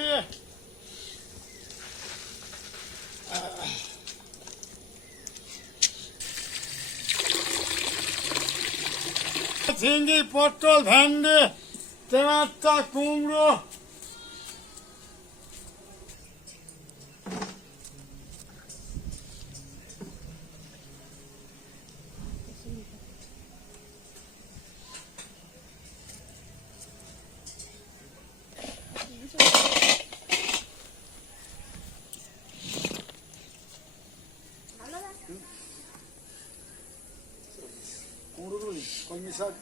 ভেন্ডি, ঝিঙ্গি, পটল, ভেন্ডি, টেমাটা, কুমড়ো, কলমি শাক,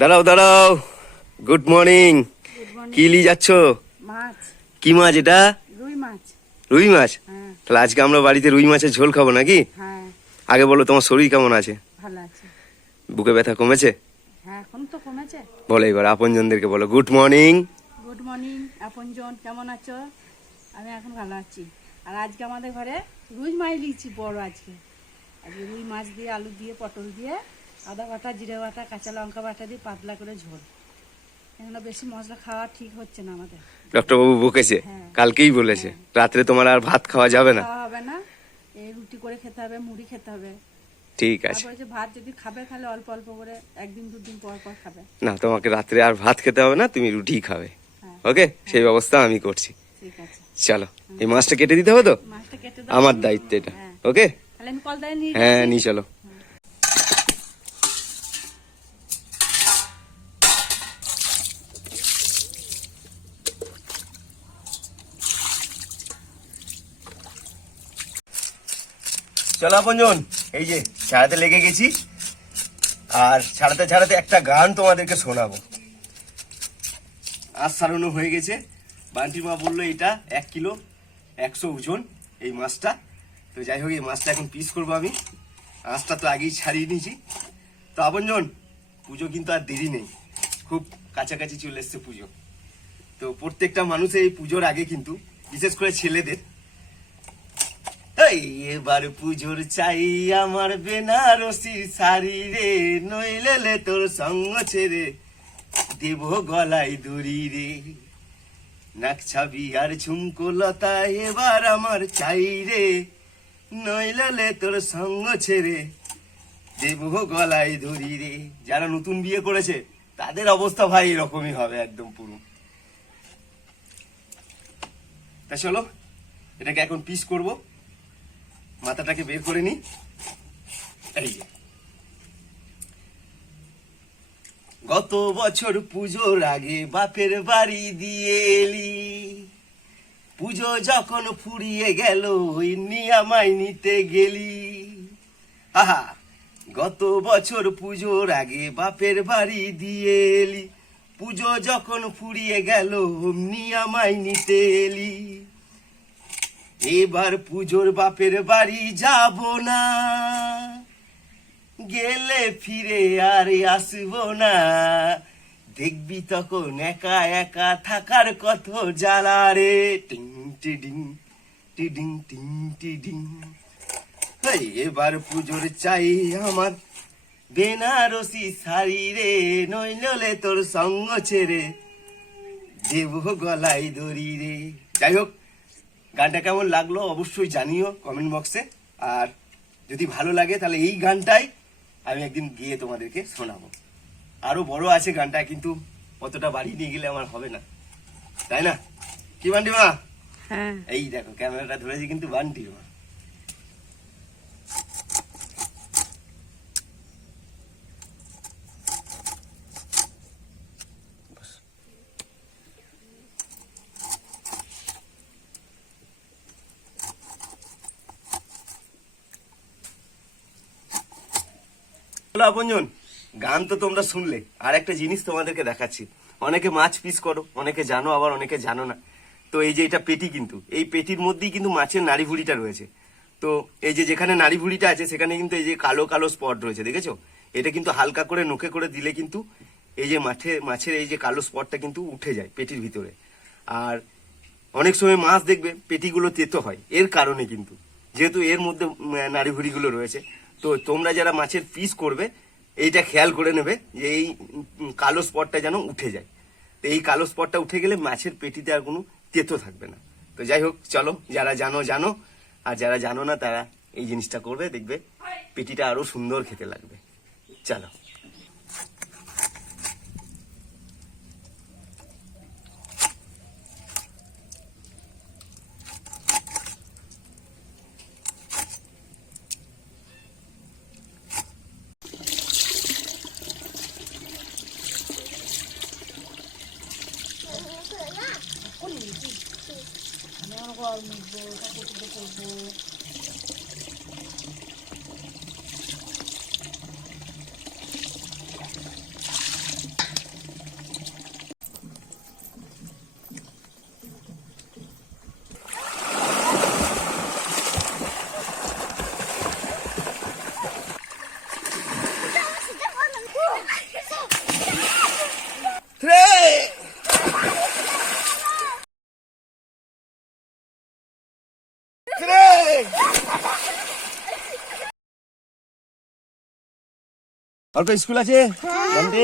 দাঁড়াও দাঁড়াও, গুড মর্নিং। কি নিয়ে যাচ্ছ? মাছ। কি মাছ এটা? রুই মাছ। রুই মাছ? হ্যাঁ। তাহলে আজকে আমরা বাড়িতে রুই মাছের ঝোল খাবো নাকি? হ্যাঁ। আগে বলো, তোমার শরীর কেমন আছে? ভালো আছে। বুকে ব্যথা কমেছে? হ্যাঁ, এখন তো কমেছে। বলো এবার আপনজনদেরকে বলো গুড মর্নিং। গুড মর্নিং আপনজন, কেমন আছো? আমি এখন ভালো আছি। আর আজকে আমাদের ঘরে রুই মাছ লিখছি বড় আজকে। আজকে রুই মাছ দিয়ে, আলু দিয়ে, পটল দিয়ে, আদা বাটা, জিরে বাটা, কাঁচা লঙ্কা বাটা দিয়ে পাতলা করে ঝোল। এখন বেশি মশলা খাওয়া ঠিক হচ্ছে না আমাদের। ডক্টর বাবু বকেছে, কালকেই বলেছে রাত্রে তোমার আর ভাত খাওয়া যাবে না। খাওয়া হবে না, এই রুটি করে খেতে হবে, মুড়ি খেতে হবে। ঠিক আছে। তারপরে যে ভাত যদি খাবে তাহলে অল্প অল্প করে, একদিন দুদিন পর পর খাবে। না, তোমাকে রাত্রে আর ভাত খেতে হবে না, তুমি রুটি খাবে। ওকে, সেই ব্যবস্থা আমি করছি। ঠিক আছে, চলো, এই মাছটা কেটে দিতে হবে তো? মাছটা কেটে দাও। আমার দায়িত্ব এটা। ওকে, তাহলে আমি কলদায় নিয়ে হ্যাঁ নিয়ে চলো। চলো আপনজন, এই যে ছাড়াতে লেগে গেছি। আর ছাড়াতে ছাড়াতে একটা গান তোমাদেরকে শোনাবো। আজ সারানো হয়ে গেছে। বান্টি মা বললো এটা 1 কিলো 100 ওজন এই মাছটা। তো যাই হোক, এই মাছটা এখন পিস করবো আমি। আঁচটা তো আগেই ছাড়িয়ে নিয়েছি। তো আপনজন, পুজো কিন্তু আর দেরি নেই, খুব কাছাকাছি চলে এসছে পুজো। তো প্রত্যেকটা মানুষের এই পুজোর আগে কিন্তু, বিশেষ করে ছেলেদের, এবার পুজোর চাই আমার বেনারসির শাড়ি রে, নইলে তোর সঙ্গ ছেড়ে দেব গলায় দড়ি রে। নাকছাবি আর ঝুমকো লতা এবার আমার চাই রে, নইলে তোর সঙ্গ ছেড়ে দেব গলায় দড়ি রে। যারা নতুন বিয়ে করেছে তাদের অবস্থা ভাই এরকমই হবে, একদম পুরো। তা চলো, এটাকে এখন পিস করবো। মাথাটাকে বের করে নি। এই যে গত বছর পুজোর আগে বাপের বাড়ি দিয়ে এলি, পুজো যখন ফুরিয়ে গেল ওই নিয়ামাই নিতে গেলি। আহা, গত বছর পুজোর আগে বাপের বাড়ি দিয়ে এলি, পুজো যখন ফুরিয়ে গেল নিয়ামাই নিতে এলি। এবার পুজোর বাপের বাড়ি যাব না, গেলে ফিরে আর আসবো না। দেখবি তখন একা একা থাকার কত জ্বালা রে। টিং টিডিং টিডিং টিং টিডিং। এই এবার পুজোর চাই আমার বেনারসি শাড়ি রে, নইলে তোর সঙ্গ ছেড়ে দেব গলায় দড়ি রে। যাই হোক, গানটা কেমন লাগলো অবশ্যই জানিও কমেন্ট বক্সে। আর যদি ভালো লাগে তাহলে এই গানটাই আমি একদিন গিয়ে তোমাদেরকে শোনাবো। আরো বড় আছে গানটা, কিন্তু অতটা বাড়ি নিয়ে গেলে আমার হবে না, তাই না? কি বান্টি মা? হ্যাঁ, এই দেখো ক্যামেরাটা ধরেছি কিন্তু বান্টি মা। আপনজন, গান তো তোমরা শুনলে, আর একটা জিনিস তোমাদেরকে দেখাচ্ছি। অনেকে মাছ পিস করো, অনেকে জানো, আবার অনেকে জানো না। তো এই যে এটা পেটি, কিন্তু এই পেটির মধ্যেই কিন্তু মাছের নাড়ি ভুড়িটা রয়েছে। তো এই যে যেখানে নাড়ি ভুড়িটা আছে সেখানে কিন্তু এই যে কালো কালো স্পট রয়েছে, দেখেছো? এটা কিন্তু হালকা করে নোকে করে দিলে কিন্তু এই যে মাছের এই যে কালো স্পটটা কিন্তু উঠে যায় পেটির ভিতরে। আর অনেক সময় মাছ দেখবে পেটিগুলো তেতো হয় এর কারণে, কিন্তু যেহেতু এর মধ্যে নাড়ি ভুড়িগুলো রয়েছে। তো তোমরা যারা মাছের পিস করবে এইটা খেয়াল করে নেবে যে এই কালো স্পটটা যেন উঠে যায়। তো এই কালো স্পটটা উঠে গেলে মাছের পেটিতে আর কোনো তেতো থাকবে না। তো যাই হোক, চলো, যারা জানো জানো, আর যারা জানো না তারা এই জিনিসটা করবে, দেখবে পেটিটা আরো সুন্দর খেতে লাগবে। চলো। অল্প স্কুল আছে জানতে?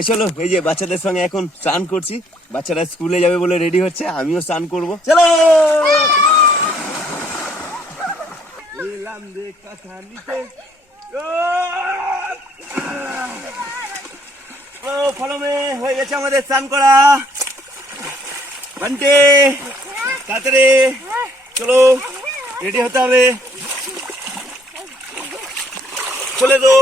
এ চলো, এই যে বাচ্চাদের সঙ্গে এখন স্নান করছি, বাচ্চারা স্কুলে যাবে বলে রেডি হচ্ছে, আমিও স্নান করব। চলো। এলাম রে কথা নিতে, ও ফলমে হয়ে গেছে আমাদের স্নান করা। বান্টে তাড়াতাড়ি চলো, রেডি হতে হবে, চলে তো।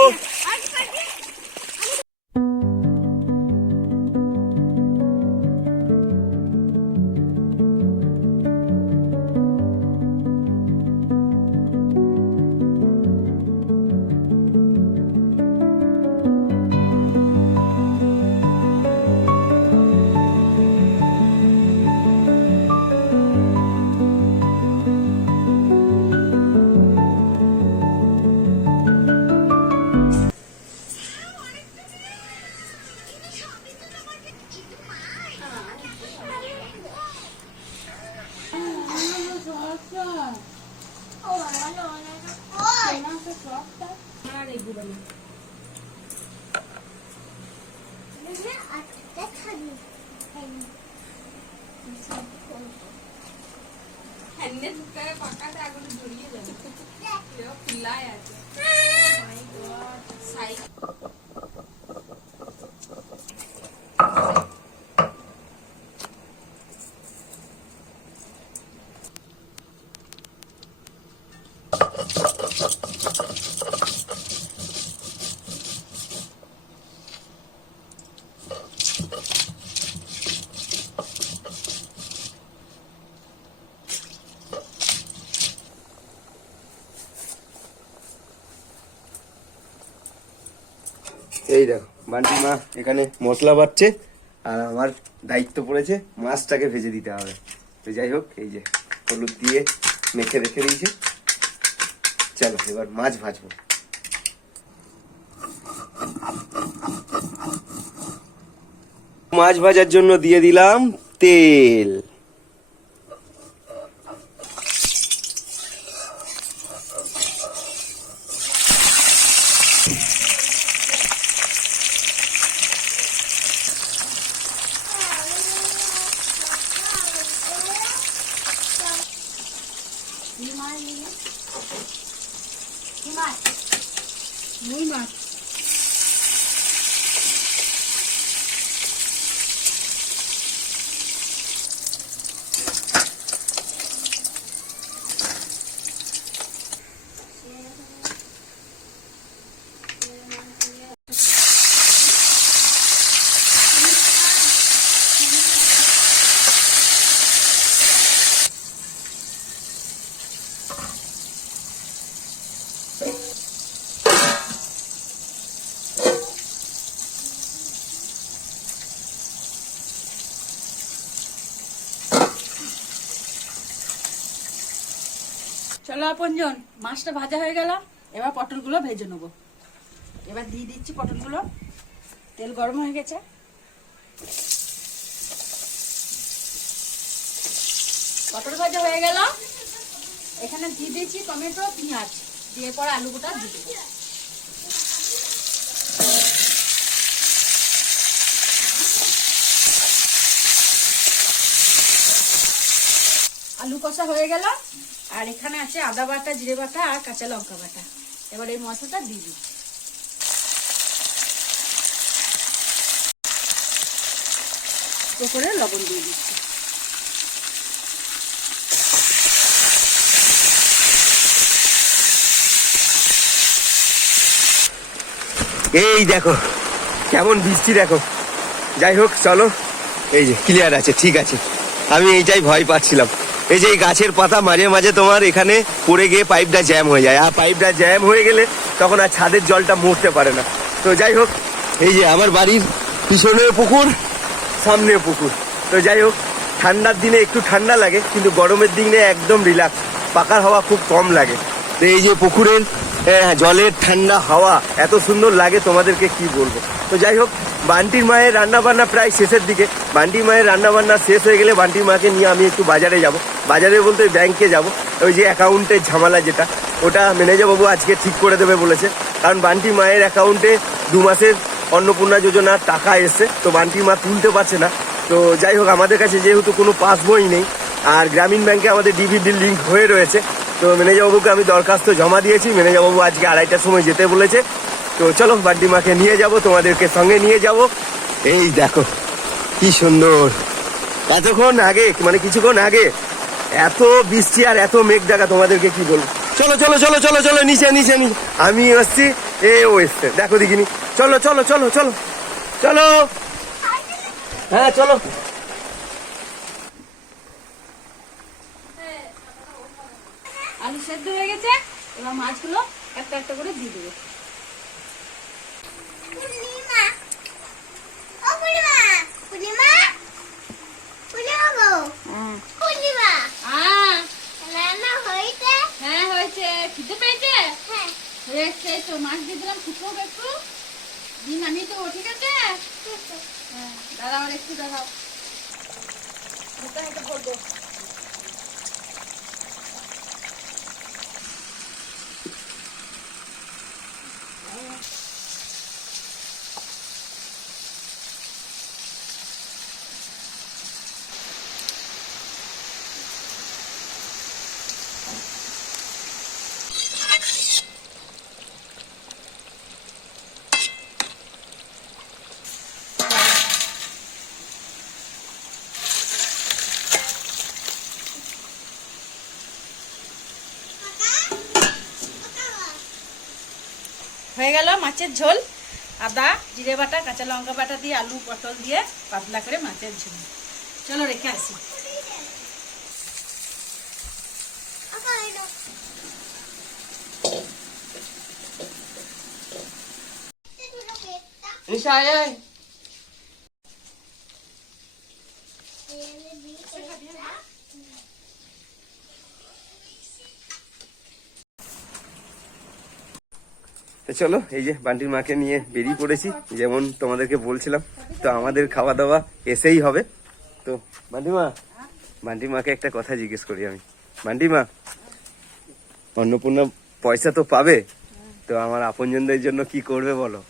এই দেখো বান্টি মা এখানে মশলা বাটছে, আর আমার দায়িত্ব পড়েছে মাছটাকে ভেজে দিতে হবে। তো যাই হোক, এই যে হলুদ দিয়ে মেখে রেখে দিয়েছে। চলো এবার মাছ ভাজবো। মাছ ভাজার জন্য দিয়ে দিলাম তেল। রুই মাছ। চলো আপনজন, মাছটা ভাজা হয়ে গেল, এবার পটলগুলো ভেজে নেবো। এবার দিয়ে দিচ্ছি পটলগুলো, তেল গরম হয়ে গেছে। পটল ভাজা হয়ে গেল, এখানে দিয়ে দিচ্ছি টমেটো, পেঁয়াজ, দিয়ে পরে আলু গোটা দিয়ে দেবো। আলু কষা হয়ে গেল, আর এখানে আছে আদা বাটা, জিরে বাটা আর কাঁচা লঙ্কা বাটা। এবার এই মশলাটা দিয়ে দিচ্ছি। করে লবণ দিয়ে দিচ্ছি। এই দেখো কেমন বৃষ্টি দেখো। যাই হোক চলো, এই যে ক্লিয়ার আছে, ঠিক আছে। আমি এইটাই ভয় পাচ্ছিলাম, এই যে এই গাছের পাতা মাঝে মাঝে তোমার এখানে পড়ে গিয়ে পাইপটা জ্যাম হয়ে যায়, আর পাইপটা জ্যাম হয়ে গেলে তখন আর ছাদের জলটা মরতে পারে না। তো যাই হোক, এই যে আমার বাড়ির পিছনেও পুকুর, সামনেও পুকুর। তো যাই হোক, ঠান্ডার দিনে একটু ঠান্ডা লাগে, কিন্তু গরমের দিনে একদম রিল্যাক্স, পাকার হাওয়া খুব কম লাগে। তো এই যে পুকুরের জলের ঠান্ডা হাওয়া এত সুন্দর লাগে, তোমাদেরকে কি বলবো। তো যাই হোক, বান্টির মায়ের রান্নাবান্না প্রায় শেষের দিকে। বান্টির মায়ের রান্নাবান্না শেষ হয়ে গেলে বান্টির মাকে নিয়ে আমি একটু বাজারে যাব। বাজারে বলতে ব্যাংকে যাব। ওই যে অ্যাকাউন্টের ঝামেলা যেটা, ওটা ম্যানেজারবাবু আজকে ঠিক করে দেবে বলেছে। কারণ বান্টির মায়ের অ্যাকাউন্টে 2 মাসের অন্নপূর্ণা যোজনার টাকা এসছে, তো বান্টির মা তুলতে পারছে না। তো যাই হোক, আমাদের কাছে যেহেতু কোনো পাসবই নেই, আর গ্রামীণ ব্যাংকে আমাদের ডিবিডি লিঙ্ক হয়ে রয়েছে, তো ম্যানেজারবাবুকে আমি দরখাস্ত জমা দিয়েছি। ম্যানেজারবাবু আজকে 2:30টার সময় যেতে বলেছে। তো চলো বান্টি মাকে নিয়ে যাব, তোমাদেরকে সঙ্গে নিয়ে যাব। এই দেখো কি সুন্দর, এতক্ষণ আগে মানে কিছুক্ষণ আগে এত বৃষ্টি আর এত মেঘ দেখা, তোমাদেরকে কি বলবো। চলো চলো চলো চলো চলো নিচে নিচে নিচে, আমি আসছি, ও এসছে, দেখো দেখিনি। চলো চলো চলো চলো চলো, হ্যাঁ চলো। আলু সেদ্ধ হয়ে গেছে, এবার মাছগুলো একটা একটা করে দিয়ে দেবো। হ্যাঁ হয়েছে, খিদে পেয়েছে, হয়েছে তো। মাছ দিয়ে দিলাম, শুকনো একটু দিন আমি তো, ঠিক আছে। হ্যাঁ দাঁড়াও, একটু দাঁড়াও, বলবো। হয়ে গেল মাছের ঝোল, আদা জিরে বাটা কাঁচা লঙ্কা বাটা দিয়ে আলু পটল দিয়ে পাতলা করে মাছের ঝোল। চলো রেখে আসি। এসে আয় আয়। তো চলো, এই যে বান্টির মাকে নিয়ে বেরিয়ে পড়েছি, যেমন তোমাদেরকে বলছিলাম। তো আমাদের খাওয়া দাওয়া এসেই হবে। তো বান্টি মাকে একটা কথা জিজ্ঞেস করি আমি। বান্টি মা, অন্নপূর্ণা পয়সা তো পাবে, তো আমার আপনজনদের জন্য কি করবে বলো?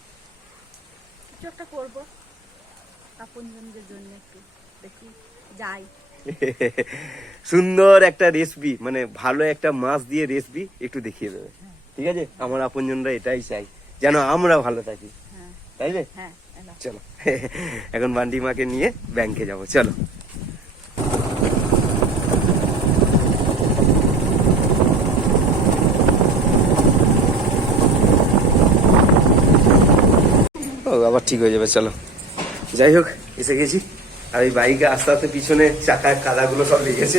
কিছু একটা করবো আপনজনদের জন্য, একটু দেখি যাই। সুন্দর একটা রেসিপি, মানে ভালো একটা মাছ দিয়ে রেসিপি একটু দেখিয়ে দেবে, ঠিক আছে? আমার আপনজনরা এটাই চাই, যেন আমরা ভালো থাকি, তাইলে? হ্যাঁ এলাম। চলো, এখন বান্টি মাকে নিয়ে ব্যাংকে যাবো, চলো। ও আবার ঠিক হয়ে যাবে, চলো। যাই হোক, এসে গেছি। আর এই বাইকে আস্তে আস্তে পিছনে চাকায় কাদাগুলো সব লেগেছে।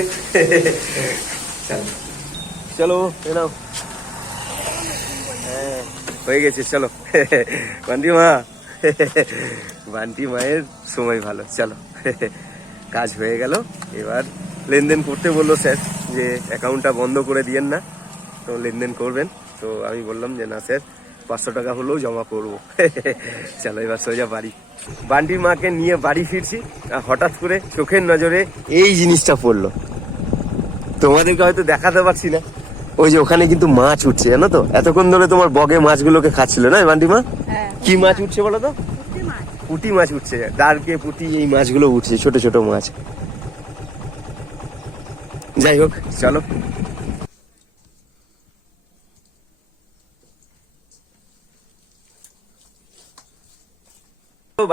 চলো চলো, এনাও। হ্যাঁ, হয়ে গেছে, চলো। বান্টি মা, বান্টি মায়ের সময় ভালো, চলো। কাজ হয়ে গেল। এবার লেনদেন করতে বললো স্যার, যে অ্যাকাউন্টটা বন্ধ করে দিয়েন না, তো লেনদেন করবেন। তো আমি বললাম যে না স্যার, 500 টাকা হলেও জমা করবো। চলো এবার সোজা বাড়ি। বান্টির মাকে নিয়ে বাড়ি ফিরছি, আর হঠাৎ করে চোখের নজরে এই জিনিসটা পড়লো। তোমাদেরকে হয়তো দেখাতে পারছি না, ওই যে ওখানে কিন্তু মাছ উঠছে, জানো তো? এতক্ষণ ধরে তোমার বগে মাছগুলোকে খাচ্ছিল না বান্টি মা? কি মাছ উঠছে বলো তো? পুঁটি মাছ উঠছে, দাঁড়কে পুঁটি, এই মাছগুলো উঠছে, ছোট ছোট মাছ। যাই হোক, চলো।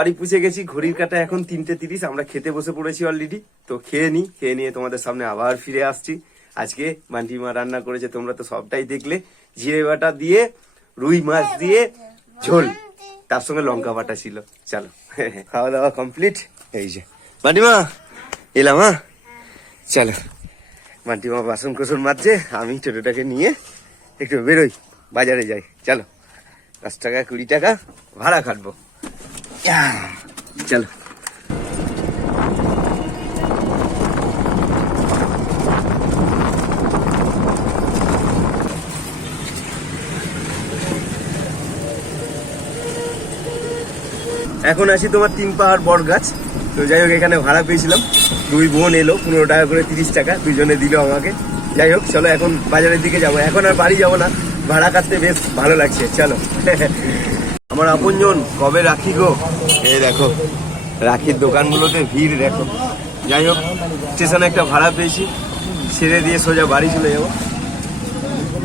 বাড়ি পুষে গেছি, ঘড়ির কাটা এখন 3:30। আমরা খেতে বসে পড়েছি অলরেডি। তো খেয়ে নিয়ে তোমাদের সামনে আবার ফিরে আসছি। আজকে বান্টি মা রান্না করেছে, তোমরা তো সবটাই দেখলে। জিরে বাটা দিয়ে, রুই মাছ দিয়ে ঝোল, তার সঙ্গে লঙ্কা বাটা ছিল। চলো, খাওয়া দাওয়া কমপ্লিট। এই যে বান্টি মা এলাম, হ্যাঁ চলো। বান্টি মা বাসন কোসন মাজছে, আমি ছোটটাকে নিয়ে একটু বেরোই, বাজারে যাই। চলো, 10 টাকা 20 টাকা ভাড়া কাটবো, চলো। এখন আসি তোমার 3 পাহাড় বট গাছ। তো যাই হোক, এখানে ভাড়া পেয়েছিলাম, 2 বোন এলো, 15 টাকা করে, 30 টাকা দুজনে দিল আমাকে। যাই হোক, চলো এখন বাজারের দিকে যাবো। এখন আর বাড়ি যাবো না, ভাড়া কাটতে বেশ ভালো লাগছে, চলো। আমার আপনজন কবে রাখি গো, এই দেখো রাখির দোকানগুলোতে ভিড় দেখো। যাই হোক, স্টেশনে একটা ভাড়া পেয়েছি, ছেড়ে দিয়ে সোজা বাড়ি চলে যাবো।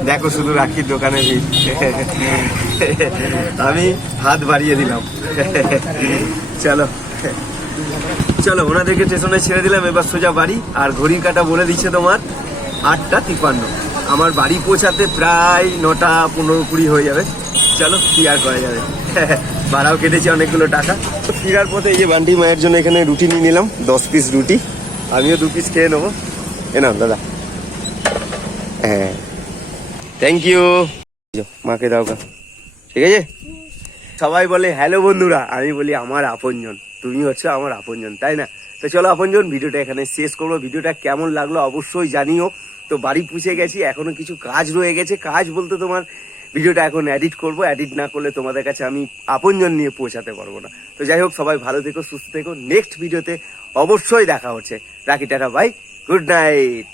দেখো শুধু রাখির দোকানে ভিড়। আমি হাত বাড়িয়ে দিলাম। চলো চলো, ওনাদেরকে স্টেশনে ছেড়ে দিলাম, এবার সোজা বাড়ি। আর ঘড়ির কাটা বলে দিচ্ছে তোমার 8:53। আমার বাড়ি পৌঁছাতে প্রায় 9টা 15-20 হয়ে যাবে। চলো, কি আর করা যাবে, ভাড়াও কেটেছে অনেকগুলো টাকা। তো ফিরার পথে এই যে বান্টি মায়ের জন্য এখানে রুটি নিয়ে নিলাম, 10 পিস রুটি। আমিও 2 পিস খেয়ে নেবো। এ নাও দাদা। হ্যাঁ, থ্যাংক ইউ। মাকে দাও গা, ঠিক আছে? সবাই বলে হ্যালো বন্ধুরা, আমি বলি আমার আপনজন, তুমি হচ্ছে আমার আপনজন, তাই না? তো চলো আপনজন, ভিডিওটা এখানে শেষ করবো। ভিডিওটা কেমন লাগলো অবশ্যই জানিও। তো বাড়ি পুষে গেছি, এখনো কিছু কাজ রয়ে গেছে। কাজ বলতে তোমার ভিডিওটা এখন এডিট করব, এডিট না করলে তোমাদের কাছে আমি আপনজন নিয়ে পৌঁছাতে পারবো না। তো যাই হোক, সবাই ভালো থেকো, সুস্থ থেকো। নেক্সট ভিডিওতে অবশ্যই দেখা হচ্ছে। রাখি, টাটা, বাই, গুড নাইট।